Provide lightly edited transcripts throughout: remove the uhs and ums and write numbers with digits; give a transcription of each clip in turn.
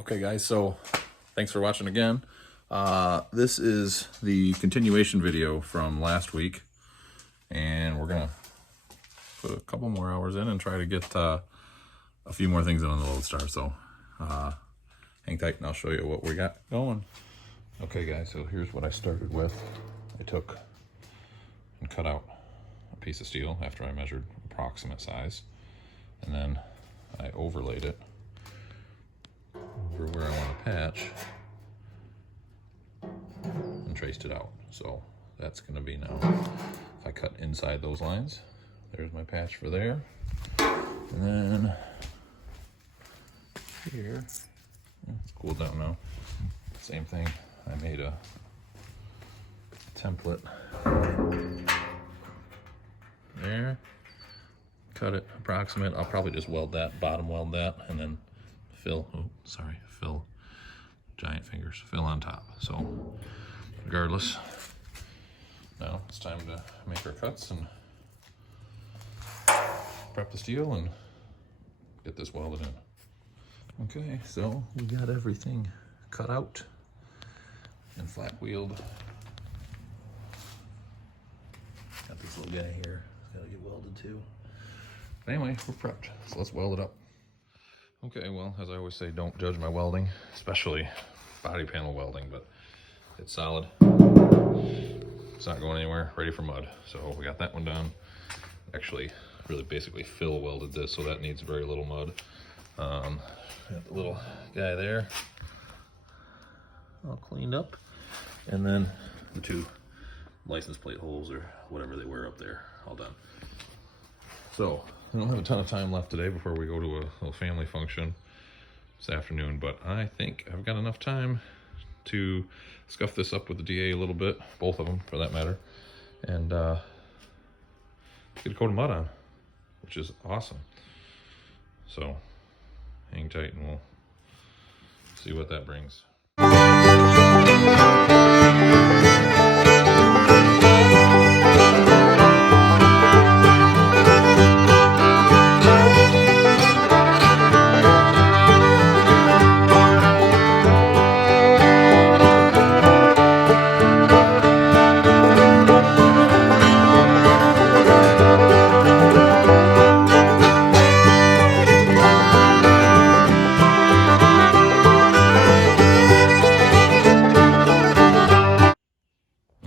Okay guys, so thanks for watching again. This is the continuation video from last week, and we're gonna put a couple more hours in and try to get a few more things in on the Loadstar. So hang tight and I'll show you what we got going. Okay guys, so here's what I started with. I took and cut out a piece of steel after I measured approximate size, and then I overlaid it over where I want to patch and traced it out. So that's going to be now, if I cut inside those lines, there's my patch for there. And then here, it's cooled down now. Same thing, I made a template there, cut it approximate. I'll probably just weld that, bottom weld that, and then fill giant fingers, fill on top. So regardless, now it's time to make our cuts and prep the steel and get this welded in. Okay, so we got everything cut out and flat wheeled. Got this little guy here, it's gotta get welded too. But anyway, we're prepped, so let's weld it up. Okay, well, as I always say, don't judge my welding, especially body panel welding, but it's solid. It's not going anywhere, ready for mud. So we got that one done. Actually, really basically fill welded this, so that needs very little mud. Got the little guy there, all cleaned up. And then the two license plate holes or whatever they were up there, all done. So I don't have a ton of time left today before we go to a little family function this afternoon, but I think I've got enough time to scuff this up with the DA a little bit, both of them for that matter, and get a coat of mud on, which is awesome. So hang tight and we'll see what that brings.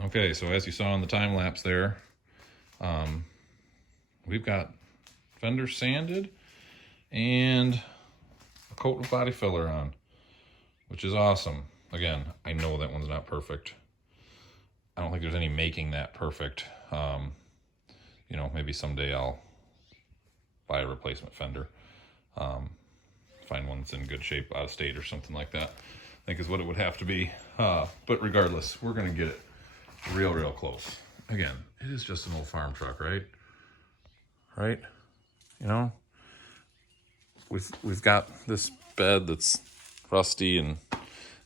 Okay, so as you saw in the time lapse there, we've got fenders sanded and a coat of body filler on, which is awesome. Again, I know that one's not perfect. I don't think there's any making that perfect. You know, maybe someday I'll buy a replacement fender. Find one that's in good shape out of state or something like that, I think is what it would have to be. But regardless, we're gonna get it real close. Again, it is just an old farm truck, right? Right? You know, we've got this bed that's rusty and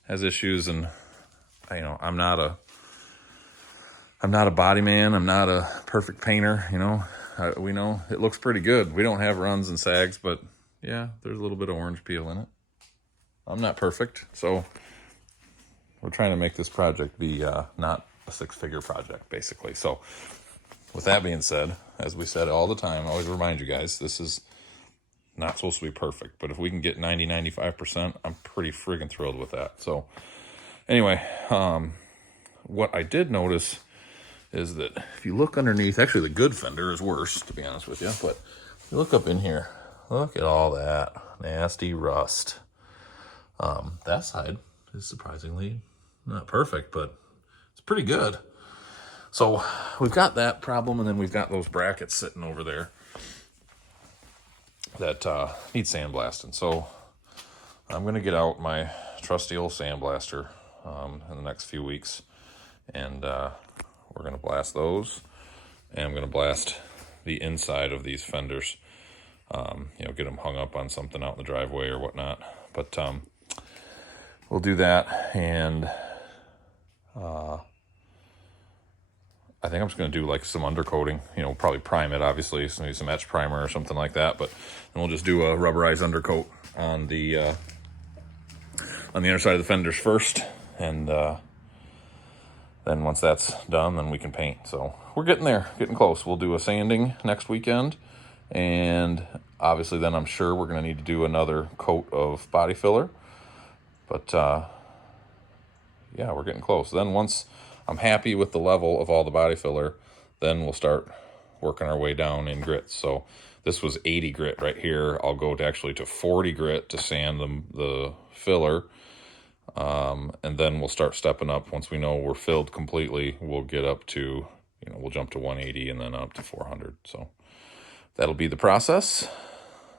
has issues, and you know, I'm not a body man. I'm not a perfect painter. You know, we know it looks pretty good. We don't have runs and sags, but yeah, there's a little bit of orange peel in it. I'm not perfect, so we're trying to make this project be not a six-figure project, basically. So with that being said, as we said all the time, I always remind you guys, this is not supposed to be perfect, but if we can get 90-95%, I'm pretty friggin' thrilled with that. So anyway, what I did notice is that if you look underneath, actually the good fender is worse, to be honest with you, but if you look up in here, look at all that nasty rust. That side is surprisingly not perfect, but it's pretty good. So we've got that problem, and then we've got those brackets sitting over there that need sandblasting. So I'm going to get out my trusty old sandblaster in the next few weeks, and we're going to blast those, and I'm going to blast the inside of these fenders, you know, get them hung up on something out in the driveway or whatnot. But we'll do that, and I think I'm just going to do like some undercoating, you know, probably prime it, obviously, maybe some etch primer or something like that, but then we'll just do a rubberized undercoat on the on the inner side of the fenders first, and then once that's done, then we can paint. So we're getting there, getting close. We'll do a sanding next weekend, and obviously then I'm sure we're going to need to do another coat of body filler. But yeah, we're getting close. Then once I'm happy with the level of all the body filler, then we'll start working our way down in grits. So this was 80 grit right here. I'll go to 40 grit to sand the filler. And then we'll start stepping up. Once we know we're filled completely, we'll get up to, we'll jump to 180 and then up to 400. So that'll be the process.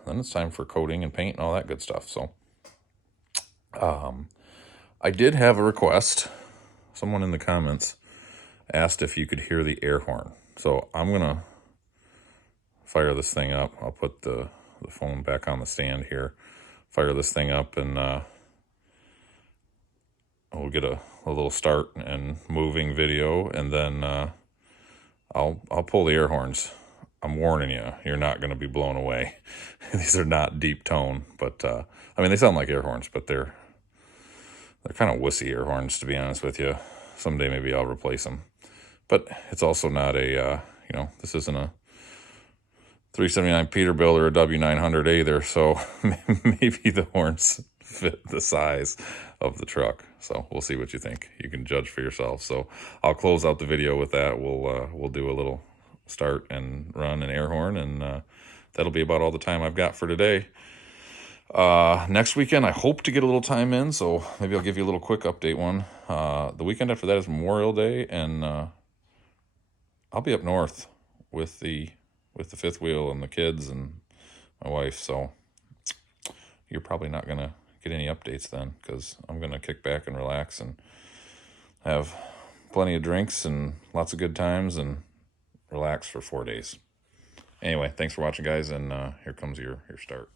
Then it's time for coating and paint and all that good stuff. So I did have a request. Someone in the comments asked if you could hear the air horn. So I'm going to fire this thing up. I'll put the phone back on the stand here, fire this thing up, and we'll get a little start and moving video, and then I'll pull the air horns. I'm warning you, you're not going to be blown away. These are not deep tone, but I mean, they sound like air horns, but they're kind of wussy air horns, to be honest with you. Someday maybe I'll replace them. But it's also not a, this isn't a 379 Peterbilt or a W900 either, so maybe the horns fit the size of the truck. So we'll see what you think. You can judge for yourself. So I'll close out the video with that. We'll do a little start and run and air horn, and that'll be about all the time I've got for today. Next weekend, I hope to get a little time in, so maybe I'll give you a little quick update one. The weekend after that is Memorial Day, and I'll be up north with the fifth wheel and the kids and my wife, so you're probably not going to get any updates then, because I'm going to kick back and relax and have plenty of drinks and lots of good times and relax for 4 days. Anyway, thanks for watching, guys, and here comes your start.